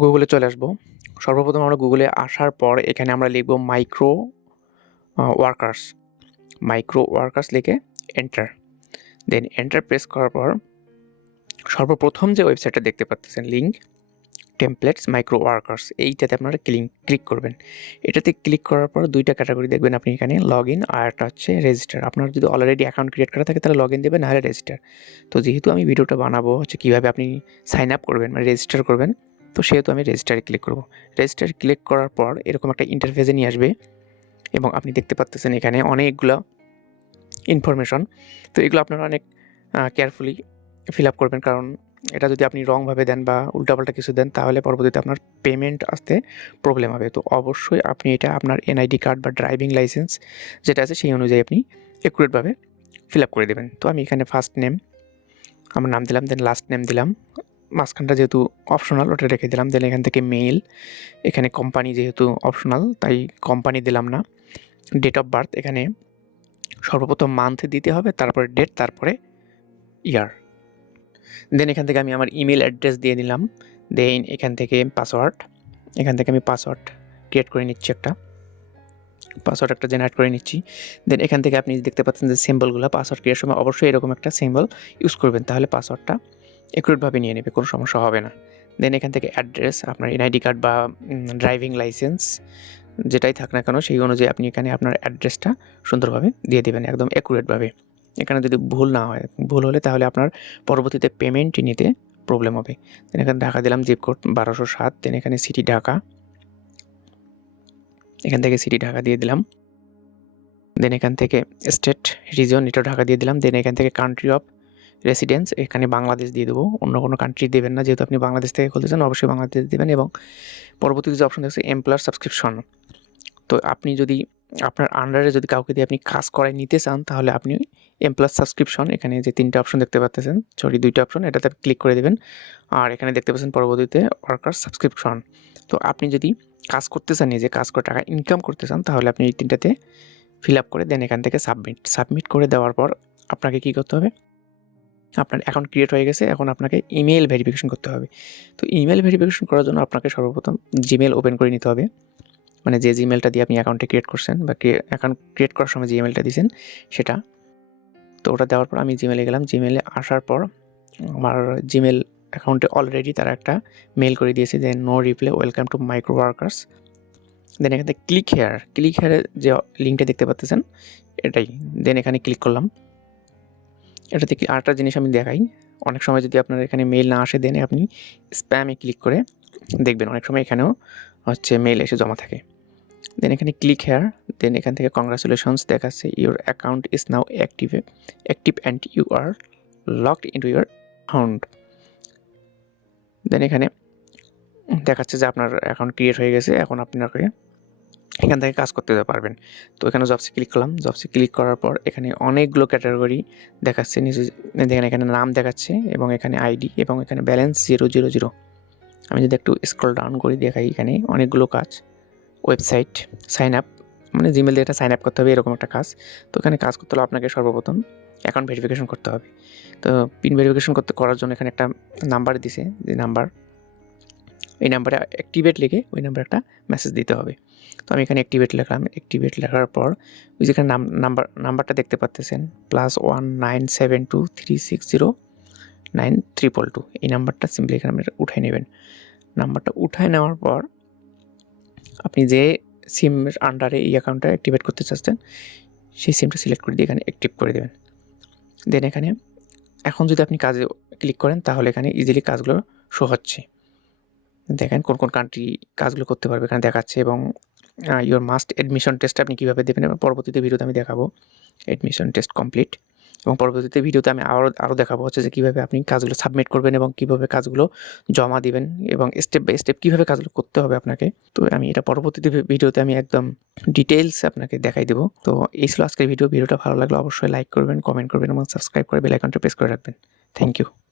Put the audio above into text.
গুগলে চলে আসবো। সর্বপ্রথম আমরা গুগলে আসার পর এখানে আমরা লিখব মাইক্রো ওয়ার্কার্স লিখে এন্টার। দেন এন্টার প্রেস করার পর সর্বপ্রথম যে ওয়েবসাইটটা দেখতে পাচ্ছেন লিঙ্ক টেমপ্লেটস মাইক্রো ওয়ার্কার্স, এইটাতে আপনারা ক্লিক করবেন। এটাতে ক্লিক করার পর দুইটা ক্যাটাগরি দেখবেন আপনি এখানে, লগ ইন আর একটা হচ্ছে রেজিস্টার। আপনার যদি অলরেডি অ্যাকাউন্ট ক্রিয়েট করা থাকে তাহলে লগ ইন দেবেন, নাহলে রেজিস্টার। তো যেহেতু আমি ভিডিওটা বানাবো হচ্ছে কীভাবে আপনি সাইন আপ করবেন মানে রেজিস্টার করবেন, তো সেহেতু আমি রেজিস্টারে ক্লিক করব। রেজিস্টারে ক্লিক করার পর এরকম একটা ইন্টারফেসে নিয়ে আসবে এবং আপনি দেখতে পাচ্ছেন এখানে অনেকগুলো ইনফরমেশন। তো এগুলো আপনারা অনেক কেয়ারফুলি ফিল আপ করবেন, কারণ এটা যদি আপনি রংভাবে দেন বা উল্টাপাল্টা কিছু দেন তাহলে পরবর্তীতে আপনার পেমেন্ট আসতে প্রবলেম হবে। তো অবশ্যই আপনি এটা আপনার এনআইডি কার্ড বা ড্রাইভিং লাইসেন্স যেটা আছে সেই অনুযায়ী আপনি অ্যাকুরেটভাবে ফিল আপ করে দেবেন। তো আমি এখানে ফার্স্ট নেম আমার নাম দিলাম, দেন লাস্ট নেম দিলাম, মাঝখানটা যেহেতু অপশনাল ওটা রেখে দিলাম। দেন এখান থেকে মেইল, এখানে কোম্পানি যেহেতু অপশনাল তাই কোম্পানি দিলাম না। ডেট অফ বার্থ এখানে সর্বপ্রথম মান্থ দিতে হবে, তারপরে ডেট, তারপরে ইয়ার। দেন এখান থেকে আমি আমার ইমেল অ্যাড্রেস দিয়ে দিলাম। দেন এখান থেকে এখান থেকে আমি পাসওয়ার্ড ক্রিয়েট করে নিচ্ছি, পাসওয়ার্ড একটা জেনারেট করে নিচ্ছি। দেন এখান থেকে আপনি দেখতে পাচ্ছেন যে সিম্বলগুলো, পাসওয়ার্ড ক্রিয়েট সময় অবশ্যই এরকম একটা সিম্বল ইউজ করবেন, তাহলে পাসওয়ার্ডটা অ্যাকুরেটভাবে নিয়ে নেবে, কোনো সমস্যা হবে না। দেন এখান থেকে অ্যাড্রেস, আপনার এনআইডি কার্ড বা ড্রাইভিং লাইসেন্স যেটাই থাক না কেন সেই অনুযায়ী আপনি এখানে আপনার অ্যাড্রেসটা সুন্দরভাবে দিয়ে দেবেন, একদম অ্যাকুরেটভাবে। এখানে যদি ভুল না হয়, ভুল হলে তাহলে আপনার পরবর্তীতে পেমেন্ট নিতে প্রবলেম হবে। দেন এখানে ঢাকা দিলাম, জিপ কোড 1207। দেন এখানে সিটি ঢাকা, এখান থেকে সিটি ঢাকা দিয়ে দিলাম। দেন এখান থেকে স্টেট রিজন এটা ঢাকা দিয়ে দিলাম। দেন এখান থেকে কান্ট্রি অফ রেসিডেন্স এখানে বাংলাদেশ দিয়ে দেবো, অন্য কোনো কান্ট্রি দেবেন না, যেহেতু আপনি বাংলাদেশ থেকে খুলতে চান অবশ্যই বাংলাদেশ দেবেন। এবং পরবর্তীতে যে অপশন দেখছে এমপ্লয়ার সাবস্ক্রিপশন, তো আপনি যদি আপনার আন্ডারে যদি কাউকে দিয়ে আপনি কাজ করায় নিতে চান তাহলে আপনি এমপ্লয়ার সাবস্ক্রিপশন এখানে যে তিনটা অপশন দেখতে পাচ্ছেন, দুইটা অপশন, এটাতে ক্লিক করে দেবেন। আর এখানে দেখতে পাচ্ছেন পরবর্তীতে ওয়ার্কার সাবস্ক্রিপশন। তো আপনি যদি কাজ করতে চান, নিজে কাজ করে টাকা ইনকাম করতে চান, তাহলে আপনি এই তিনটাতে ফিল আপ করে দেন এখান থেকে সাবমিট করে দেওয়ার পর আপনাকে কী করতে হবে, আপনার অ্যাকাউন্ট ক্রিয়েট হয়ে গেছে, এখন আপনাকে ইমেল ভেরিফিকেশন করতে হবে। তো ইমেল ভেরিফিকেশন করার জন্য আপনাকে সর্বপ্রথম জিমেল ওপেন করে নিতে হবে, মানে যে জিমেলটা দিয়ে আপনি অ্যাকাউন্টে ক্রিয়েট করছেন বা অ্যাকাউন্ট ক্রিয়েট করার সময় যে ইমেলটা দিয়েছেন সেটা। তো ওটা দেওয়ার পর আমি জিমেলে গেলাম। জিমেলে আসার পর আমার জিমেল অ্যাকাউন্টে অলরেডি তারা একটা মেল করে দিয়েছে যে no reply, welcome to micro workers. Then এখান থেকে ক্লিক হেয়ারে যে লিঙ্কটা দেখতে পাচ্ছেন এটাই। দেন এখানে ক্লিক করলাম। এটা থেকে আরেকটা জিনিস আমি দেখাই, অনেক সময় যদি আপনার এখানে মেল না আসে দেন আপনি স্প্যামে ক্লিক করে দেখবেন, অনেক সময় এখানেও হচ্ছে মেল এসে জমা থাকে। দেন এখানে ক্লিক হেয়ার, দেন এখান থেকে কংগ্রাচুলেশনস দেখাচ্ছে your account is now active and you are logged into your account. Then এখানে দেখাচ্ছে যে আপনার অ্যাকাউন্ট ক্রিয়েট হয়ে গেছে, এখন আপনাকে এখান থেকে কাজ করতে পারবেন। তো এখানে জবসে ক্লিক করলাম। জবসে ক্লিক করার পর এখানে অনেকগুলো ক্যাটাগরি দেখাচ্ছে, নিচে দেখেন এখানে নাম দেখাচ্ছে এবং এখানে আইডি এবং এখানে ব্যালেন্স 000। আমি যদি একটু স্ক্রল ডাউন করি দেখাই, এখানে অনেকগুলো কাজ, ওয়েবসাইট, সাইন আপ, মানে জিমেল দিয়ে এটা সাইন আপ করতে হবে এরকম একটা কাজ। তো এখানে কাজ করতে হলে আপনাকে সর্বপ্রথম অ্যাকাউন্ট ভেরিফিকেশন করতে হবে। তো পিন ভেরিফিকেশন করার জন্য এখানে একটা নাম্বার দিছে, যে নাম্বার, এই নাম্বারে অ্যাক্টিভেট লিখে ওই নাম্বারে একটা মেসেজ দিতে হবে। তো আমি এখানে অ্যাক্টিভেট লিখলাম। অ্যাক্টিভেট লেখার পর ওই যেখানে নাম্বারটা দেখতে পাচ্ছেন +19723609322, এই নাম্বারটা সিম্পলি এখানে আপনি উঠাই নেবেন। নাম্বারটা উঠায় নেওয়ার পর আপনি যে সিমের আন্ডারে এই অ্যাকাউন্টটা অ্যাক্টিভেট করতে চাচ্ছেন সেই সিমটা সিলেক্ট করে দিয়ে এখানে অ্যাক্টিভ করে দেবেন। দেন এখানে এখন যদি আপনি কাজে ক্লিক করেন তাহলে এখানে ইজিলি কাজগুলো শো হচ্ছে, দেখেন কোন কোন কান্ট্রি কাজগুলো করতে পারবে এখানে দেখাচ্ছে। এবং ইউর মাস্ট অ্যাডমিশন টেস্ট আপনি কীভাবে দেবেন এবং পরবর্তীতে ভিডিওতে আমি দেখাবো অ্যাডমিশন টেস্ট কমপ্লিট। এবং পরবর্তীতে ভিডিওতে আমি আরও দেখাবো হচ্ছে যে কীভাবে আপনি কাজগুলো সাবমিট করবেন এবং কীভাবে কাজগুলো জমা দিবেন এবং স্টেপ বাই স্টেপ কীভাবে কাজগুলো করতে হবে আপনাকে। তো আমি এটা পরবর্তীতে ভিডিওতে আমি একদম ডিটেলস আপনাকে দেখাই দেবো। তো এই ছিল আজকের ভিডিওটা ভালো লাগলে অবশ্যই লাইক করবেন, কমেন্ট করবেন এবং সাবস্ক্রাইব করে বেল আইকনটা প্রেস করে রাখবেন। Thank you.